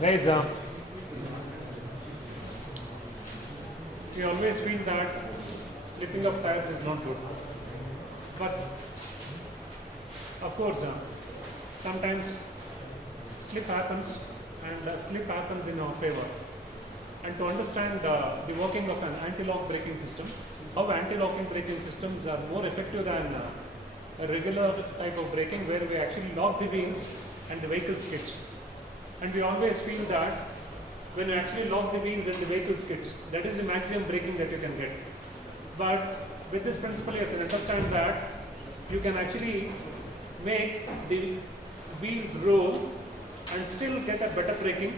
Guys, we always feel that slipping of tires is not good. But of course, sometimes slip happens and slip happens in our favor. And to understand the working of an anti-lock braking system, how anti-locking braking systems are more effective than a regular type of braking where we actually lock the wheels and the vehicle skids. And we always feel that when you actually lock the wheels and the vehicle skids, that is the maximum braking that you can get. But with this principle, you can understand that you can actually make the wheels roll and still get a better braking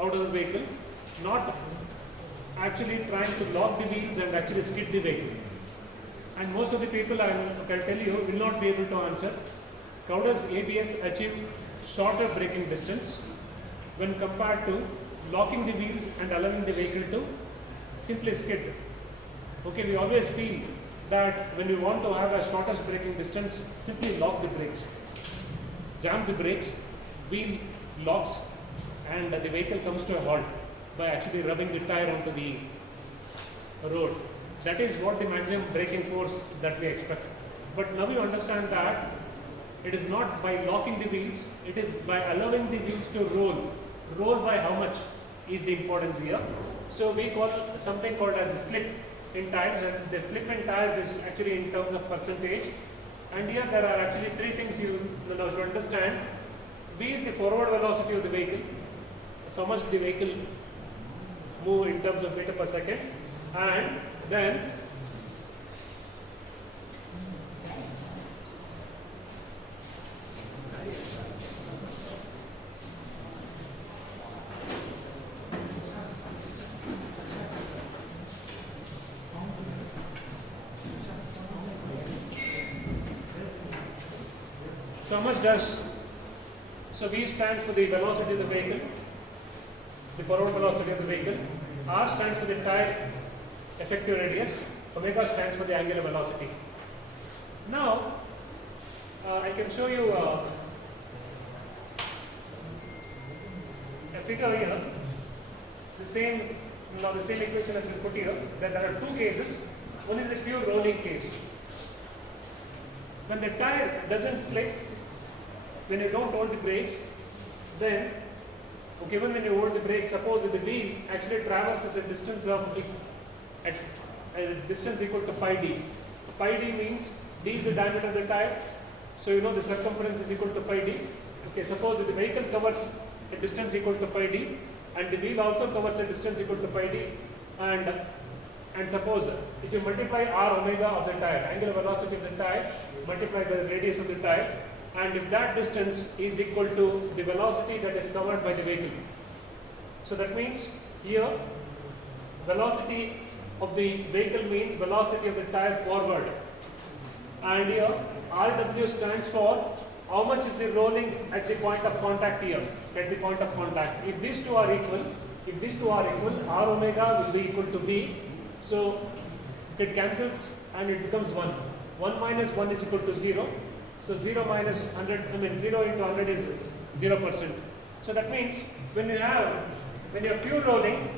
out of the vehicle, not actually trying to lock the wheels and actually skid the vehicle. And most of the people, I can tell you, will not be able to answer how does ABS achieve shorter braking distance when compared to locking the wheels and allowing the vehicle to simply skid. Okay, we always feel that when we want to have a shortest braking distance, simply lock the brakes, jam the brakes, wheel locks, and the vehicle comes to a halt by actually rubbing the tire onto the road. That is what the maximum braking force that we expect. But now you understand that it is not by locking the wheels, it is by allowing the wheels to roll. Roll by how much is the importance here. So we call something called as the slip in tires, and the slip in tires is actually in terms of percentage. And here there are actually three things you now should understand. V is the forward velocity of the vehicle, so much the vehicle move in terms of meter per second, and then so much does. So V stands for the velocity of the vehicle, the forward velocity of the vehicle. R stands for the tire effective radius. Omega stands for the angular velocity. Now, I can show you a figure here. The same equation has been put here. That there are two cases. One is a pure rolling case. When the tire doesn't slip, when you don't hold the brakes, then even when you hold the brakes, suppose that the wheel actually traverses a distance of a distance equal to pi d. Pi d means d is the diameter of the tire, so you know the circumference is equal to pi d. Okay, suppose that the vehicle covers a distance equal to pi d, and the wheel also covers a distance equal to pi d, and suppose if you multiply r omega of the tire, angular velocity of the tire, multiply by the radius of the tire, and if that distance is equal to the velocity that is covered by the vehicle. So that means here velocity of the vehicle means velocity of the tire forward, and here RW stands for how much is the rolling at the point of contact here, at the point of contact. If these two are equal, R omega will be equal to V, so it cancels and it becomes 1. 1 minus 1 is equal to 0. So 0 minus 100, 0 into 100 is 0%. So that means when you are pure rolling,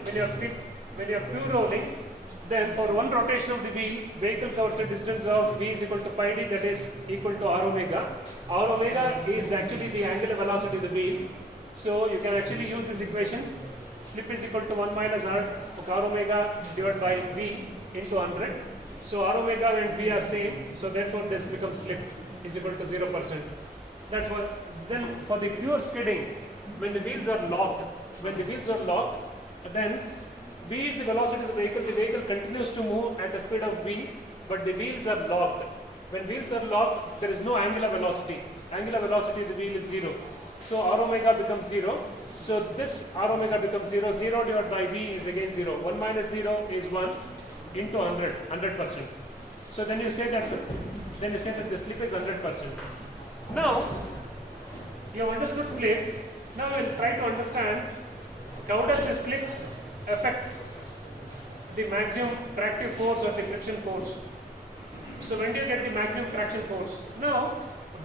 then for one rotation of the wheel, vehicle covers a distance of V is equal to pi d, that is equal to R omega. R omega is actually the angular velocity of the wheel. So you can actually use this equation. Slip is equal to 1 minus R omega divided by V into 100. So R omega and V are same, so therefore this becomes slip is equal to 0%. Then for the pure skidding, when the wheels are locked, then V is the velocity of the vehicle continues to move at the speed of V, but the wheels are locked. When wheels are locked, there is no angular velocity. Angular velocity of the wheel is 0. So R omega becomes 0. So this R omega becomes 0. 0 divided by V is again 0. 1 minus 0 is 1 into 100%. So then you say that the slip is 100%. Now, you have understood slip. Now we will try to understand how does the slip affect the maximum tractive force or the friction force. So when do you get the maximum traction force? Now,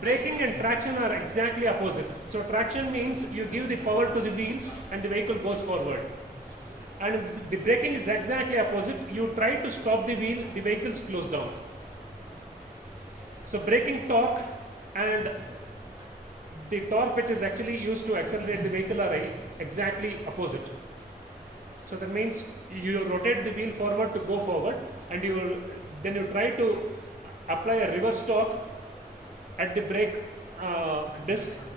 braking and traction are exactly opposite. So traction means you give the power to the wheels and the vehicle goes forward. And the braking is exactly opposite. You try to stop the wheel, the vehicle slows down. So braking torque and the torque which is actually used to accelerate the vehicle are exactly opposite. So that means you rotate the wheel forward to go forward, and then you try to apply a reverse torque at the brake disc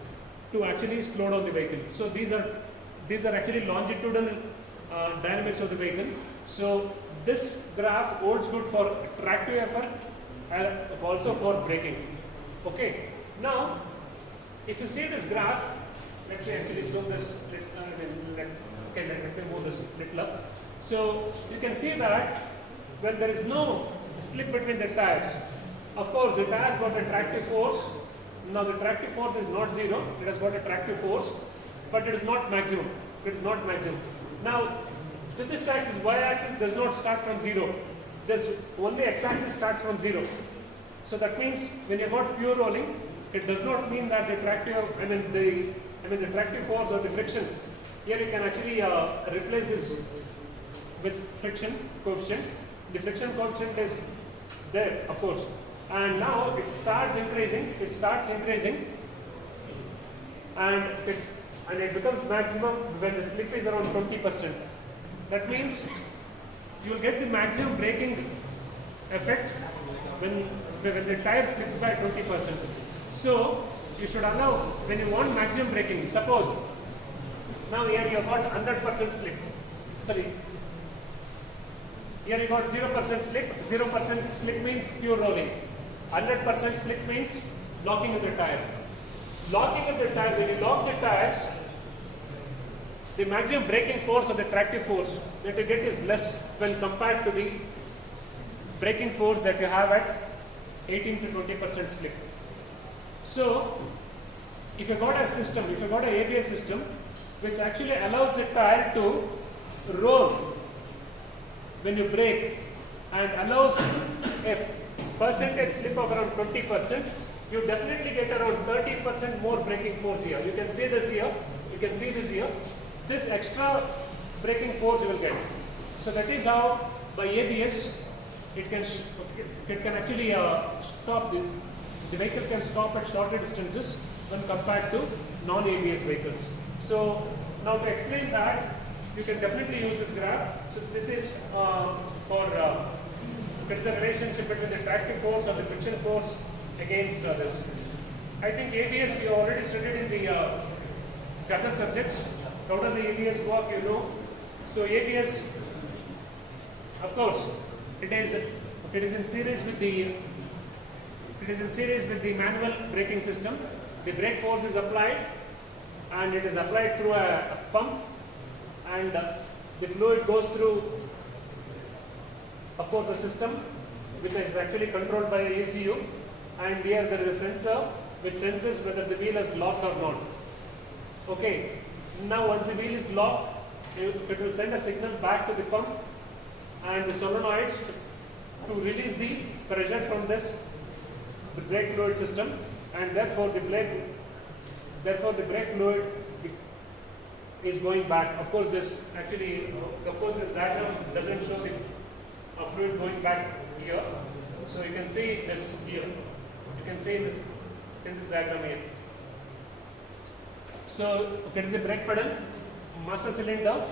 to actually slow down the vehicle. So these are actually longitudinal dynamics of the vehicle. So this graph holds good for tractive effort and also for braking. Okay. Now, if you see this graph, let me actually zoom this. Let me move this little up. So you can see that when there is no slip between the tires, of course it has got a tractive force. Now the tractive force is not zero, it has got a tractive force, but it is not maximum. It is not maximum. Now with this axis, y-axis does not start from zero. This only x-axis starts from zero. So that means when you got pure rolling, it does not mean that the tractive, the tractive force or the friction. Here you can actually replace this with friction coefficient. The friction coefficient is there, of course, and now it starts increasing. And it becomes maximum when the slip is around 20%. That means you will get the maximum braking effect when the tire slips by 20%. So you should allow, when you want maximum braking, suppose now here you have got 100% slip. Sorry. Here you got 0% slip. 0% slip means pure rolling. 100% slip means locking with the tire. Locking with the tire, when you lock the tires, the maximum braking force or the tractive force that you get is less when compared to the braking force that you have at 18 to 20% slip. So, if you got a system, if you got an ABS system which actually allows the tire to roll when you brake and allows a percentage slip of around 20%, you definitely get around 30% more braking force here. You can see this here, you can see this here. This extra braking force you will get. So that is how by ABS it can actually stop the vehicle can stop at shorter distances when compared to non-ABS vehicles. So now to explain that, you can definitely use this graph. So this is there is a relationship between the tractive force or the friction force against this. I think ABS you already studied in the other subjects. How does the ABS work, you know? So ABS, of course, it is in series with the manual braking system. The brake force is applied, and it is applied through a pump, and the fluid goes through, of course, the system, which is actually controlled by the ECU, and here there is a sensor which senses whether the wheel is locked or not. Okay. Now once the wheel is locked, it will send a signal back to the pump and the solenoids to release the pressure from this brake fluid system, and therefore the brake fluid is going back. Of course this diagram doesn't show the fluid going back here. So you can see this here. You can see in this diagram here. So there is a brake pedal, master cylinder,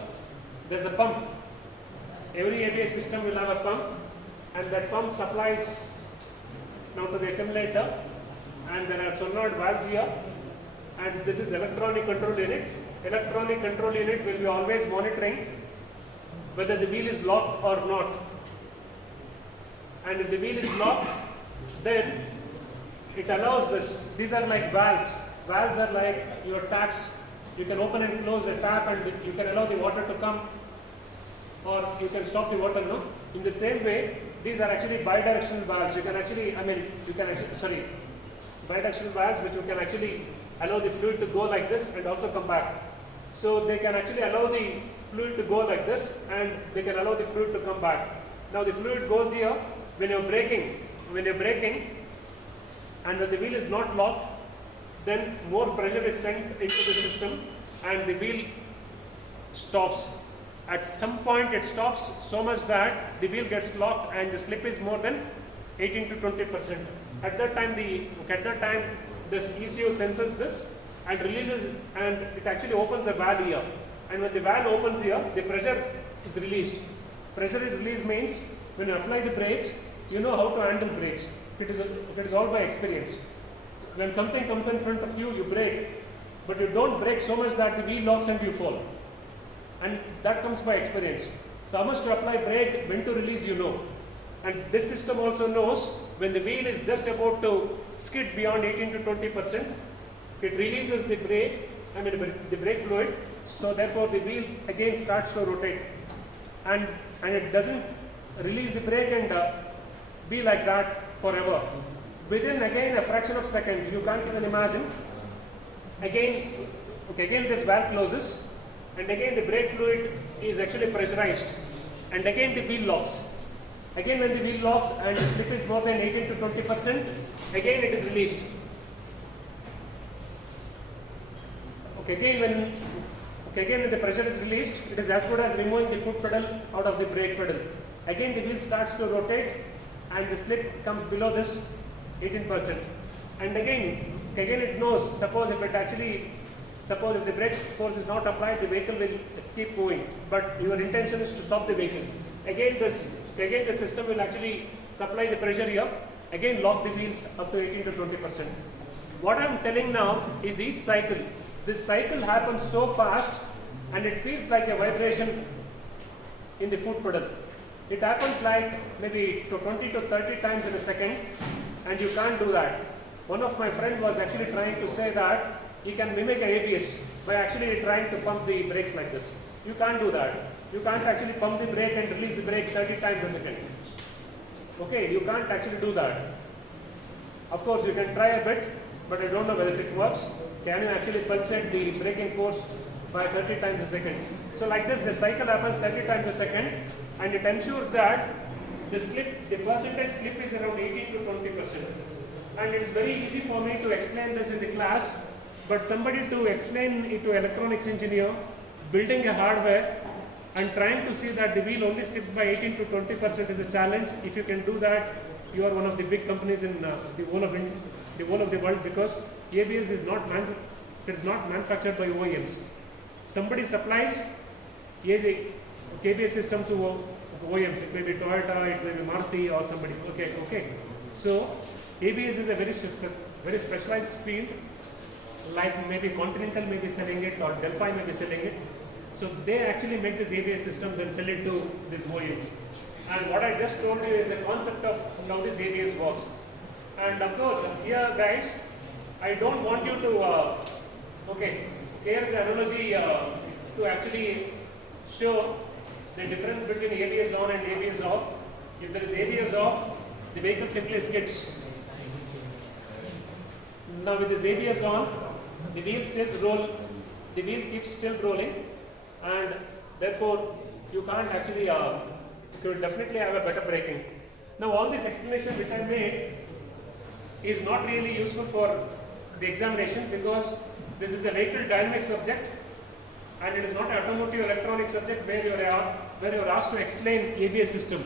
there is a pump. Every ABS system will have a pump, and that pump supplies now to the accumulator, and there are solenoid valves here, and this is electronic control unit. Electronic control unit will be always monitoring whether the wheel is locked or not. And if the wheel is locked, then it allows this. These are like valves. Valves are like your taps. You can open and close a tap, and you can allow the water to come, or you can stop the water. No. In the same way, these are actually bidirectional valves. Bidirectional valves which you can actually allow the fluid to go like this and also come back. So they can actually allow the fluid to go like this, and they can allow the fluid to come back. Now the fluid goes here when you're braking. and when the wheel is not locked, then more pressure is sent into the system and the wheel stops. At some point it stops so much that the wheel gets locked and the slip is more than 18 to 20%. At that time this ECU senses this and releases, and it actually opens a valve here. And when the valve opens here, the pressure is released. Pressure is released means when you apply the brakes, you know how to handle brakes. It is all by experience. When something comes in front of you, you brake, but you don't brake so much that the wheel locks and you fall. And that comes by experience. So how much to apply brake, when to release, you know. And this system also knows when the wheel is just about to skid beyond 18 to 20%, it releases the brake, the brake fluid, so therefore the wheel again starts to rotate. And it doesn't release the brake and be like that forever. Within again a fraction of a second, you can't even imagine, again this valve closes, and again the brake fluid is actually pressurized, and again the wheel locks. Again when the wheel locks and the slip is more than 18 to 20%, again it is released. Again when the pressure is released, it is as good as removing the foot pedal out of the brake pedal. Again the wheel starts to rotate and the slip comes below this 18%. And again it knows, suppose if the brake force is not applied, the vehicle will keep moving, but your intention is to stop the vehicle. Again the system will actually supply the pressure here, again lock the wheels up to 18 to 20%. What I am telling now is each cycle. This cycle happens so fast and it feels like a vibration in the foot pedal. It happens like maybe 20 to 30 times in a second, and you can't do that. One of my friends was actually trying to say that he can mimic an ABS by actually trying to pump the brakes like this. You can't do that. You can't actually pump the brake and release the brake 30 times a second. Okay, you can't actually do that. Of course, you can try a bit, but I don't know whether it works. Can you actually pulsate the braking force by 30 times a second? So like this, the cycle happens 30 times a second, and it ensures that the percentage slip is around 18 to 20%. And it is very easy for me to explain this in the class, but somebody to explain it to electronics engineer, building a hardware and trying to see that the wheel only slips by 18 to 20% is a challenge. If you can do that, you are one of the big companies in the whole of the world, because ABS is not manufactured by OEMs. Somebody supplies ABS systems to OEMs. It may be Toyota, it may be Maruti or somebody. Okay. So ABS is a very specialized field. Like maybe Continental may be selling it or Delphi may be selling it. So they actually make these ABS systems and sell it to these OEMs. And what I just told you is a concept of how this ABS works. And of course, here guys, I don't want you to, here is an analogy to actually show the difference between ABS on and ABS off. If there is ABS off, the vehicle simply skids. Now with this ABS on, the wheel keeps still rolling, and therefore you can't actually, you will definitely have a better braking. Now all this explanation which I made is not really useful for the examination, because this is a vehicle dynamics subject and it is not an automotive electronics subject where you are asked to explain ABS system.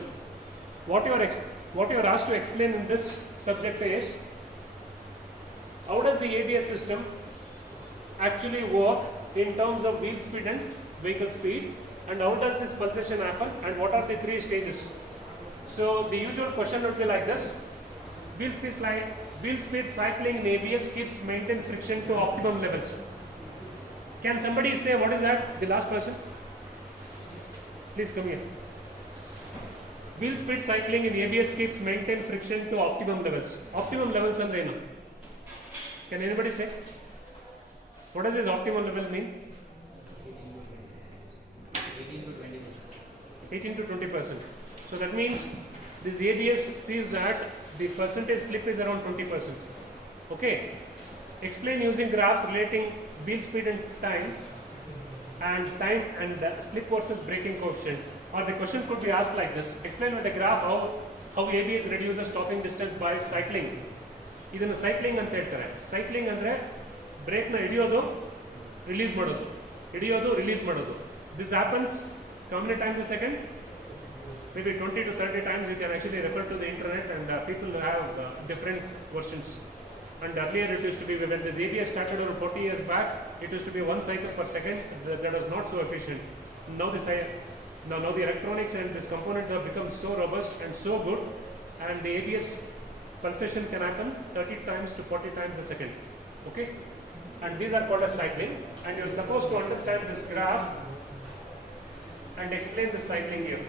What you are asked to explain in this subject is, how does the ABS system actually work in terms of wheel speed and vehicle speed, and how does this pulsation happen, and what are the three stages. So the usual question would be like this: wheel speed cycling in ABS keeps maintain friction to optimum levels. Can somebody say what is that? The last person, please come here. Wheel speed cycling in ABS keeps maintain friction to optimum levels. Optimum levels and ಏನು? Can anybody say? What does this optimum level mean? 18 to 20%. So that means this ABS sees that the percentage slip is around 20%. Okay. Explain using graphs relating wheel speed and time and slip versus braking coefficient. Or the question could be asked like this: explain with a graph how ABS reduces stopping distance by cycling. ಇದನ್ನು cycling ಅಂತ ಹೇಳ್ತಾರೆ. Cycling ಅಂದರೆ ಬ್ರೇಕ್ನ ಹಿಡಿಯೋದು release ಮಾಡೋದು, ಹಿಡಿಯೋದು release ಮಾಡೋದು. This happens how many times a second? Maybe 20 to 30 times. You can actually refer to the internet, and people have different versions. And earlier it used to be, when this ABS started over 40 years back, it used to be 1 cycle per second. That was not so efficient. Now the electronics and these components have become so robust and so good, and the ABS pulsation can happen 30 times to 40 times a second. Okay, and these are called as cycling. And you're supposed to understand this graph and explain the cycling here.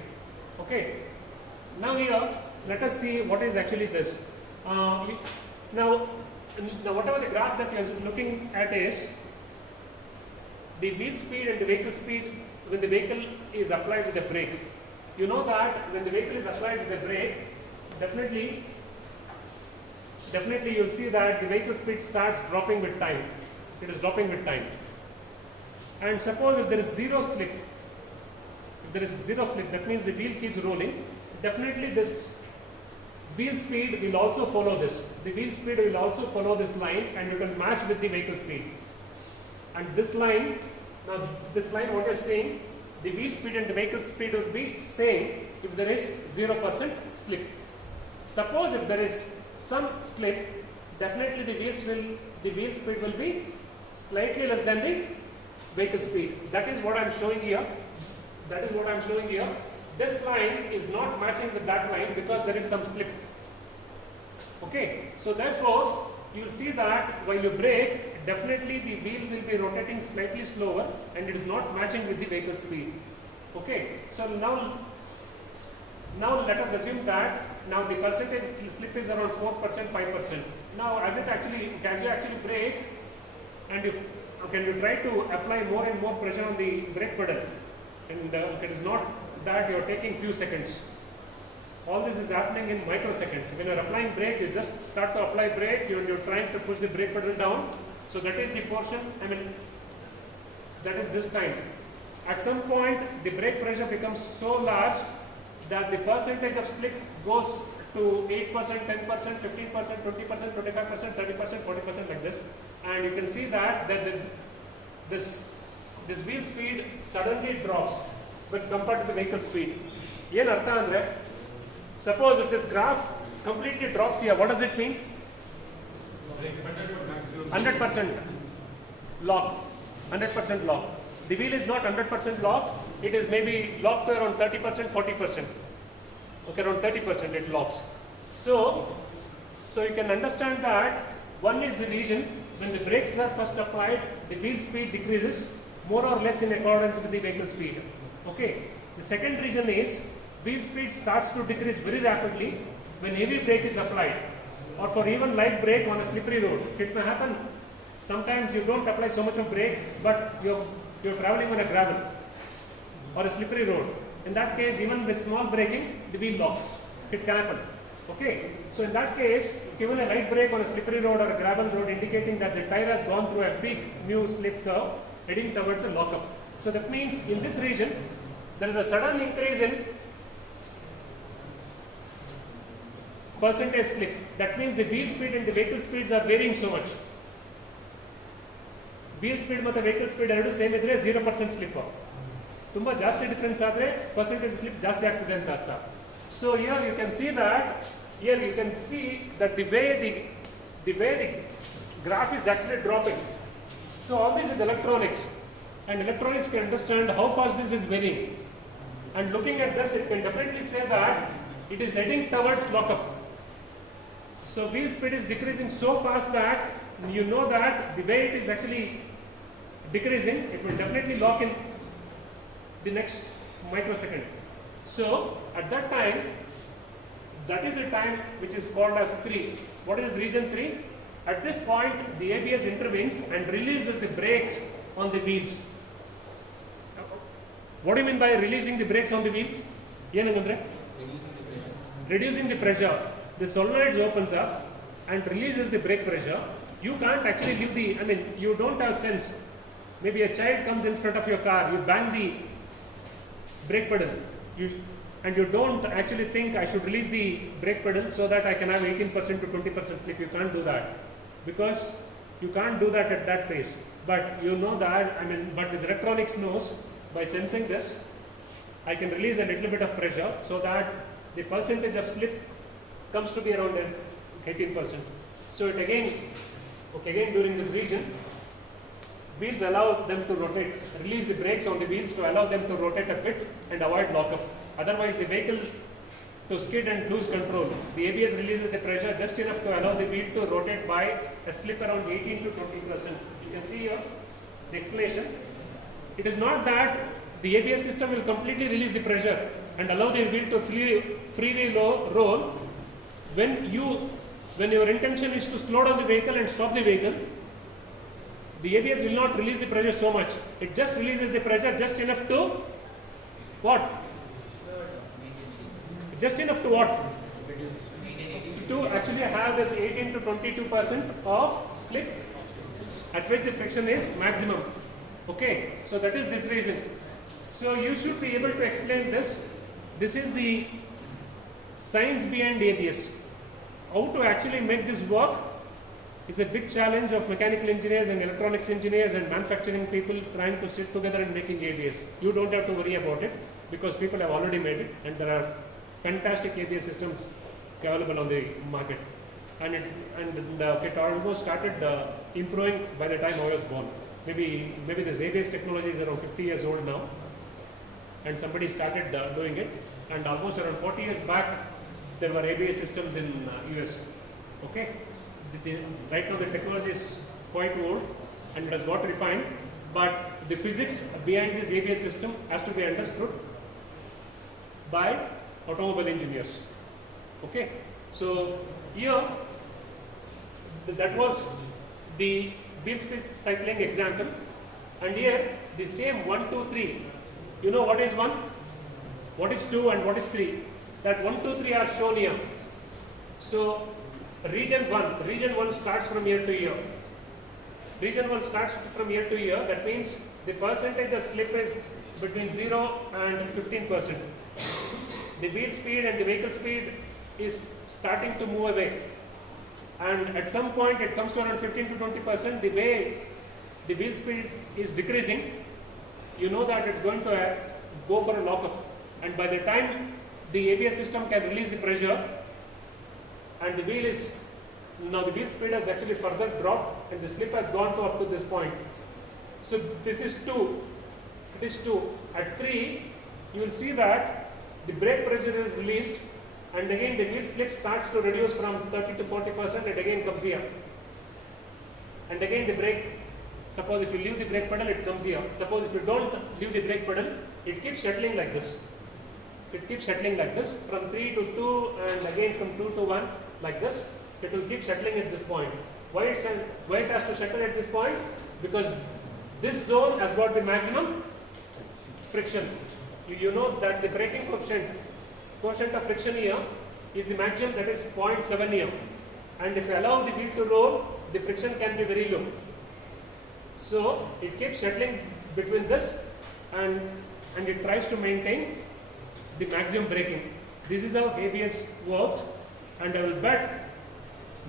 Okay, now here let us see what is actually this. Now whatever the graph that you are looking at is the wheel speed and the vehicle speed when the vehicle is applied with the brake. You know that when the vehicle is applied with the brake, definitely you'll see that the vehicle speed starts dropping with time. It is dropping with time. And suppose if there is zero slip, that means the wheel keeps rolling. Definitely this wheel speed will also follow this. The wheel speed will also follow this line, and it will match with the vehicle speed. And this line, now this line what you're saying, the wheel speed and the vehicle speed will be same if there is 0% slip. Suppose if there is some slip, definitely the wheel speed will be slightly less than the vehicle speed. That is what I'm showing here. This line is not matching with that line because there is some slip. Okay, so therefore you will see that while you brake, definitely the wheel will be rotating slightly slower, and it is not matching with the vehicle speed. Okay, so now let us assume that now the percentage slip is around 4%, 5%. Now as you actually brake, and you try to apply more and more pressure on the brake pedal, and it is not that you are taking few seconds. All this is happening in microseconds. When you are applying brake, you just start to apply brake, you're trying to push the brake pedal down. So that is the portion, that is this time. At some point, the brake pressure becomes so large that the percentage of slip goes to 8%, 10%, 15%, 20%, 25%, 30%, 40% like this. And you can see that this wheel speed suddenly drops when compared to the vehicle speed. Yen artha andre, suppose if this graph completely drops here, what does it mean? 100% lock. 100% lock. The wheel is not 100% locked. It is maybe locked to around 30%, 40%. Okay, around 30% it locks. So you can understand that one is the region when the brakes are first applied, the wheel speed decreases more or less in accordance with the vehicle speed. Okay. The second region is wheel speed starts to decrease very rapidly when heavy brake is applied, or for even light brake on a slippery road. It may happen. Sometimes you don't apply so much of brake, but you're traveling on a gravel or a slippery road. In that case, even with small braking, the wheel locks. It can happen. Okay. So in that case, given a light brake on a slippery road or a gravel road, indicating that the tire has gone through a big new slip curve, heading towards a lockup. So that means in this region, there is a sudden increase in percentage slip. That means the wheel speed and the vehicle speeds are varying so much. Wheel speed ಮತ್ತು vehicle speed ಎರಡು same ಇದ್ರೆ 0% slip. ತುಂಬಾ ಜಾಸ್ತಿ difference ಆದ್ರೆ percentage slip ಜಾಸ್ತಿ ಆಗ್ತದೆ ಅಂತ ಅರ್ಥ. So here you can see that the way the graph is actually dropping. So all this is electronics, and electronics can understand how fast this is varying. And looking at this, it can definitely say that it is heading towards lockup. So wheel speed is decreasing so fast that you know that the way it is actually decreasing, it will definitely lock in the next microsecond. So at that time, that is the time which is called as 3. What is region 3? At this point, the ABS intervenes and releases the brakes on the wheels. What do you mean by releasing the brakes on the wheels? Reducing the pressure. The solenoid opens up and releases the brake pressure. You can't actually leave you don't have sense. Maybe a child comes in front of your car, you bang the brake pedal. and you don't actually think I should release the brake pedal so that I can have 18% to 20% slip. You can't do that, because you can't do that at that pace. But you know that, but this electronics knows, by sensing this, I can release a little bit of pressure so that the percentage of slip comes to be around 18%. So it again during this region, wheels allow them to rotate, release the brakes on the wheels to allow them to rotate a bit and avoid lockup. Otherwise the vehicle to skid and lose control. The ABS releases the pressure just enough to allow the wheel to rotate by a slip around 18 to 20%. You can see here the explanation. It is not that the ABS system will completely release the pressure and allow the wheel to freely roll. When your intention is to slow down the vehicle and stop the vehicle, the ABS will not release the pressure so much. It just releases the pressure just enough to what? Just enough to what? To actually have this 18 to 22% of slip at which the friction is maximum. Okay, so that is this reason. So you should be able to explain this. This is the science behind ABS. How to actually make this work is a big challenge of mechanical engineers and electronics engineers and manufacturing people trying to sit together and making ABS. You don't have to worry about it, because people have already made it, and there are fantastic ABS systems available on the market. And it almost started improving by the time I was born. Maybe this ABS technology is around 50 years old now, and somebody started doing it. And almost around 40 years back, there were ABS systems in US. Okay, right now the technology is quite old and it has got refined, but the physics behind this ABS system has to be understood by automobile engineers. Okay, so here that was the wheel space cycling example, and here the same 1, 2, 3. You know what is 1, what is 2, and what is 3? That 1, 2, 3 are shown here. So region 1 starts from year to year. Region 1 starts from year to year. That means the percentage of slip is between 0 and 15%. The wheel speed and the vehicle speed is starting to move away, and at some point it comes to around 15 to 20%. The way the wheel speed is decreasing, you know that it's going to go for a lockup, and by the time the ABS system can release the pressure, and the wheel speed has actually further dropped and the slip has gone to up to this point. So this is 2, it is 2. At 3, you will see that the brake pressure is released, and again the wheel slip starts to reduce from 30 to 40%. It again comes here, and again the brake, suppose if you leave the brake pedal, it comes here. Suppose if you don't leave the brake pedal, it keeps settling like this. It keeps settling like this from 3 to 2, and again from 2 to 1 like this. It will keep settling at this point. Why it has to settle at this point? Because this zone has got the maximum friction. You know that the braking coefficient of friction here is the maximum, that is 0.7 here. And if you allow the wheel to roll, the friction can be very low. So it keeps settling between this and it tries to maintain the maximum braking. This is how ABS works, and I will bet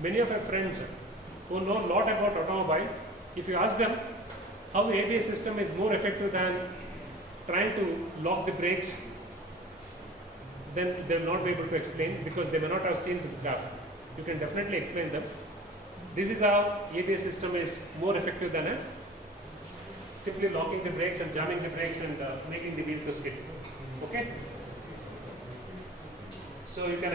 many of our friends who know a lot about automobile, if you ask them how the ABS system is more effective than trying to lock the brakes, then they will not be able to explain, because they may not have seen this graph. You can definitely explain them. This is how ABS system is more effective than simply locking the brakes and jamming the brakes and making the wheel to skid. Okay? So you can